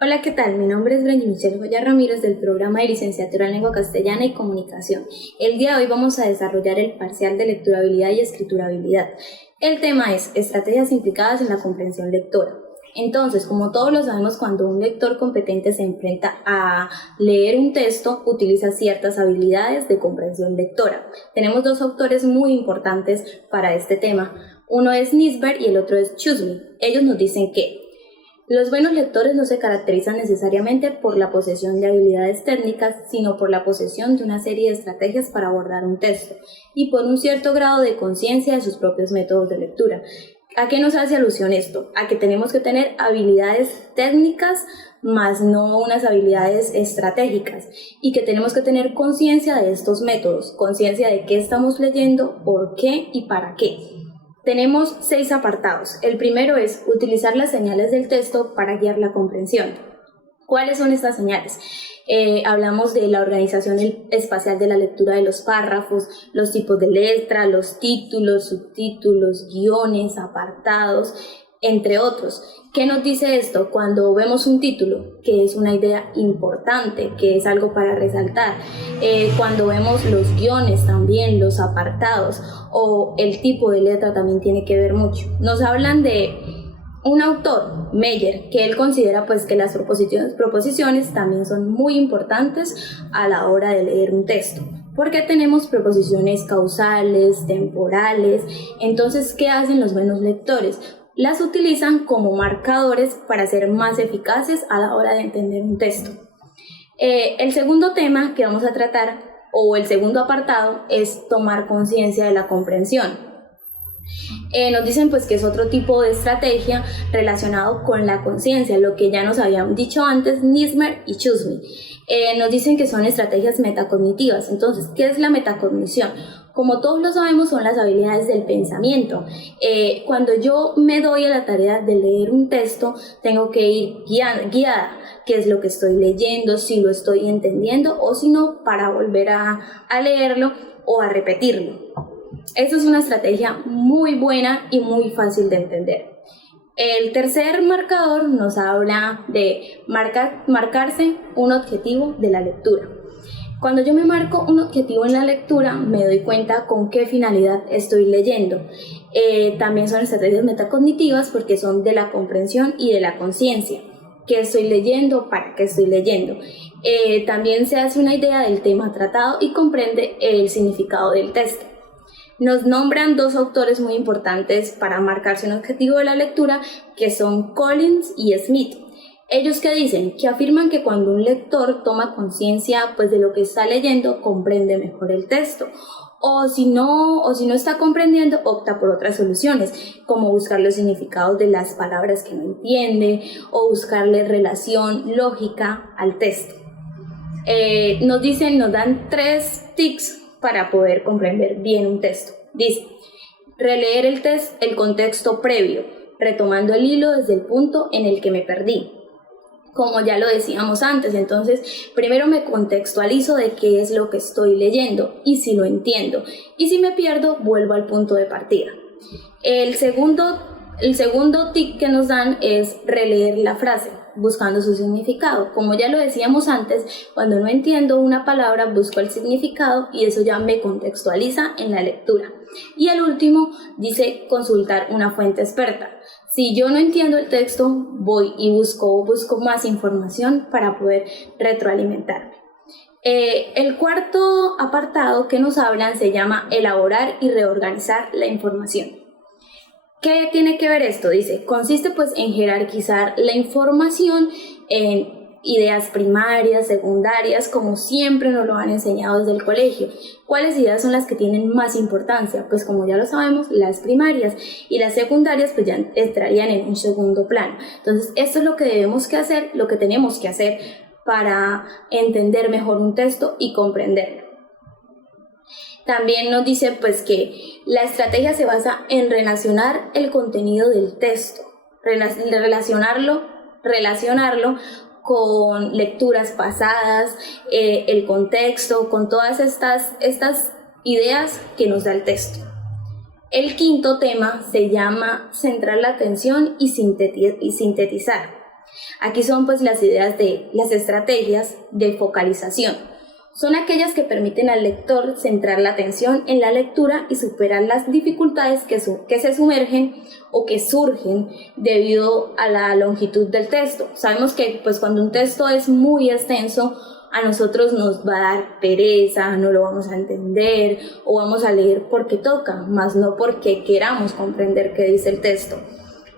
Hola, ¿qué tal? Mi nombre es Brandy Michelle Joya Ramírez del programa de Licenciatura en Lengua Castellana y Comunicación. El día de hoy vamos a desarrollar el parcial de lecturabilidad y escriturabilidad. El tema es estrategias implicadas en la comprensión lectora. Entonces, como todos lo sabemos, cuando un lector competente se enfrenta a leer un texto, utiliza ciertas habilidades de comprensión lectora. Tenemos dos autores muy importantes para este tema. Uno es Nisbert y el otro es Chusmi. Ellos nos dicen que los buenos lectores no se caracterizan necesariamente por la posesión de habilidades técnicas, sino por la posesión de una serie de estrategias para abordar un texto y por un cierto grado de conciencia de sus propios métodos de lectura. ¿A qué nos hace alusión esto? A que tenemos que tener habilidades técnicas, más no unas habilidades estratégicas, y que tenemos que tener conciencia de estos métodos, conciencia de qué estamos leyendo, por qué y para qué. Tenemos 6 apartados. El primero es utilizar las señales del texto para guiar la comprensión. ¿Cuáles son estas señales? Hablamos de la organización espacial de la lectura de los párrafos, los tipos de letra, los títulos, subtítulos, guiones, apartados, entre otros. ¿Qué nos dice esto? Cuando vemos un título, que es una idea importante, que es algo para resaltar. Cuando vemos los guiones también, los apartados o el tipo de letra también tiene que ver mucho. Nos hablan de un autor, Meyer, que él considera pues que las proposiciones también son muy importantes a la hora de leer un texto, porque tenemos preposiciones causales, temporales. Entonces, ¿qué hacen los buenos lectores? Las utilizan como marcadores para ser más eficaces a la hora de entender un texto. El segundo tema que vamos a tratar, o el segundo apartado, es tomar conciencia de la comprensión. Nos dicen pues que es otro tipo de estrategia relacionado con la conciencia, lo que ya nos habían dicho antes Nisbert y Chusmi. Nos dicen que son estrategias metacognitivas. Entonces, ¿qué es la metacognición? Como todos lo sabemos, son las habilidades del pensamiento. Cuando yo me doy a la tarea de leer un texto, tengo que ir guiada, qué es lo que estoy leyendo, si lo estoy entendiendo o si no, para volver a leerlo o a repetirlo. Eso es una estrategia muy buena y muy fácil de entender. El tercer marcador nos habla de marcarse un objetivo de la lectura. Cuando yo me marco un objetivo en la lectura, me doy cuenta con qué finalidad estoy leyendo. También son estrategias metacognitivas porque son de la comprensión y de la conciencia. ¿Qué estoy leyendo? ¿Para qué estoy leyendo? También se hace una idea del tema tratado y comprende el significado del texto. Nos nombran dos autores muy importantes para marcarse un objetivo de la lectura, que son Collins y Smith. Ellos que dicen, que afirman que cuando un lector toma conciencia pues de lo que está leyendo, comprende mejor el texto. O si no está comprendiendo, opta por otras soluciones, como buscar los significados de las palabras que no entiende o buscarle relación lógica al texto. Nos dan 3 tips para poder comprender bien un texto. Dice, releer el contexto previo, retomando el hilo desde el punto en el que me perdí. Como ya lo decíamos antes, entonces primero me contextualizo de qué es lo que estoy leyendo y si lo entiendo. Y si me pierdo, vuelvo al punto de partida. El segundo tip que nos dan es releer la frase, buscando su significado. Como ya lo decíamos antes, cuando no entiendo una palabra, busco el significado y eso ya me contextualiza en la lectura. Y el último dice consultar una fuente experta. Si yo no entiendo el texto, voy y busco más información para poder retroalimentarme. El cuarto apartado que nos hablan se llama elaborar y reorganizar la información. ¿Qué tiene que ver esto? Dice, consiste pues en jerarquizar la información en ideas primarias, secundarias, como siempre nos lo han enseñado desde el colegio. ¿Cuáles ideas son las que tienen más importancia? Pues como ya lo sabemos, las primarias, y las secundarias pues ya entrarían en un segundo plano. Entonces esto es lo que tenemos que hacer para entender mejor un texto y comprenderlo. También nos dice pues que la estrategia se basa en relacionar el contenido del texto, relacionarlo con lecturas pasadas, el contexto, con todas estas ideas que nos da el texto. El quinto tema se llama centrar la atención y sintetizar. Aquí son pues las ideas de las estrategias de focalización. Son aquellas que permiten al lector centrar la atención en la lectura y superar las dificultades que se sumergen o que surgen debido a la longitud del texto. Sabemos que pues cuando un texto es muy extenso, a nosotros nos va a dar pereza, no lo vamos a entender o vamos a leer porque toca, más no porque queramos comprender qué dice el texto.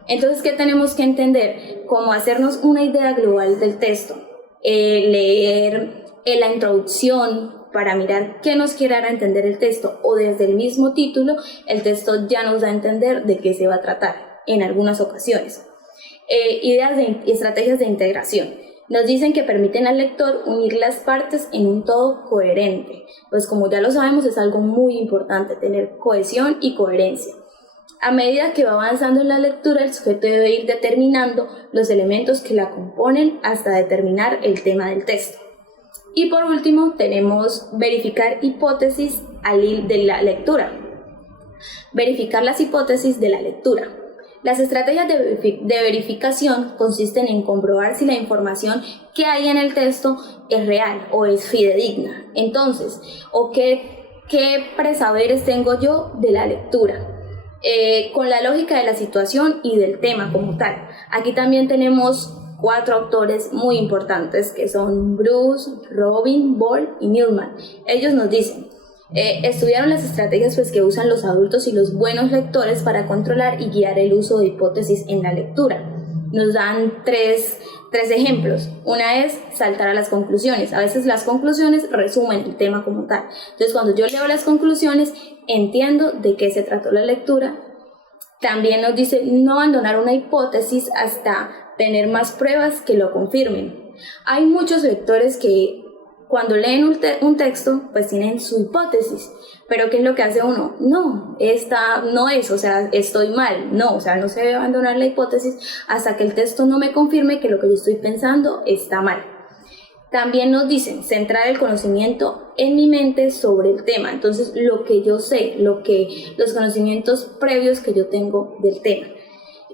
Entonces, ¿qué tenemos que entender? Cómo hacernos una idea global del texto, leer la introducción para mirar qué nos quiere dar a entender el texto, o desde el mismo título el texto ya nos da a entender de qué se va a tratar en algunas ocasiones. Estrategias de integración. Nos dicen que permiten al lector unir las partes en un todo coherente. Pues como ya lo sabemos, es algo muy importante tener cohesión y coherencia. A medida que va avanzando en la lectura, el sujeto debe ir determinando los elementos que la componen hasta determinar el tema del texto. Y por último, tenemos verificar hipótesis de la lectura. Verificar las hipótesis de la lectura. Las estrategias de verificación consisten en comprobar si la información que hay en el texto es real o es fidedigna. Entonces, ¿qué presaberes tengo yo de la lectura? Con la lógica de la situación y del tema como tal. Aquí también tenemos 4 autores muy importantes que son Bruce, Robin, Ball y Newman. Ellos nos dicen: estudiaron las estrategias pues, que usan los adultos y los buenos lectores para controlar y guiar el uso de hipótesis en la lectura. Nos dan tres ejemplos. Una es saltar a las conclusiones. A veces las conclusiones resumen el tema como tal. Entonces, cuando yo leo las conclusiones, entiendo de qué se trató la lectura. También nos dice no abandonar una hipótesis hasta tener más pruebas que lo confirmen. Hay muchos lectores que cuando leen un texto, pues tienen su hipótesis, pero ¿qué es lo que hace uno? No, esta no es, o sea, estoy mal, no, o sea, no se debe abandonar la hipótesis hasta que el texto no me confirme que lo que yo estoy pensando está mal. También nos dicen centrar el conocimiento en mi mente sobre el tema, entonces lo que yo sé, los conocimientos previos que yo tengo del tema.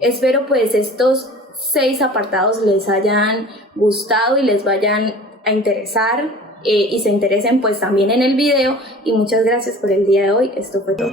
Espero pues estos 6 apartados les hayan gustado y les vayan a interesar y se interesen pues también en el video, y muchas gracias por el día de hoy. Esto fue todo.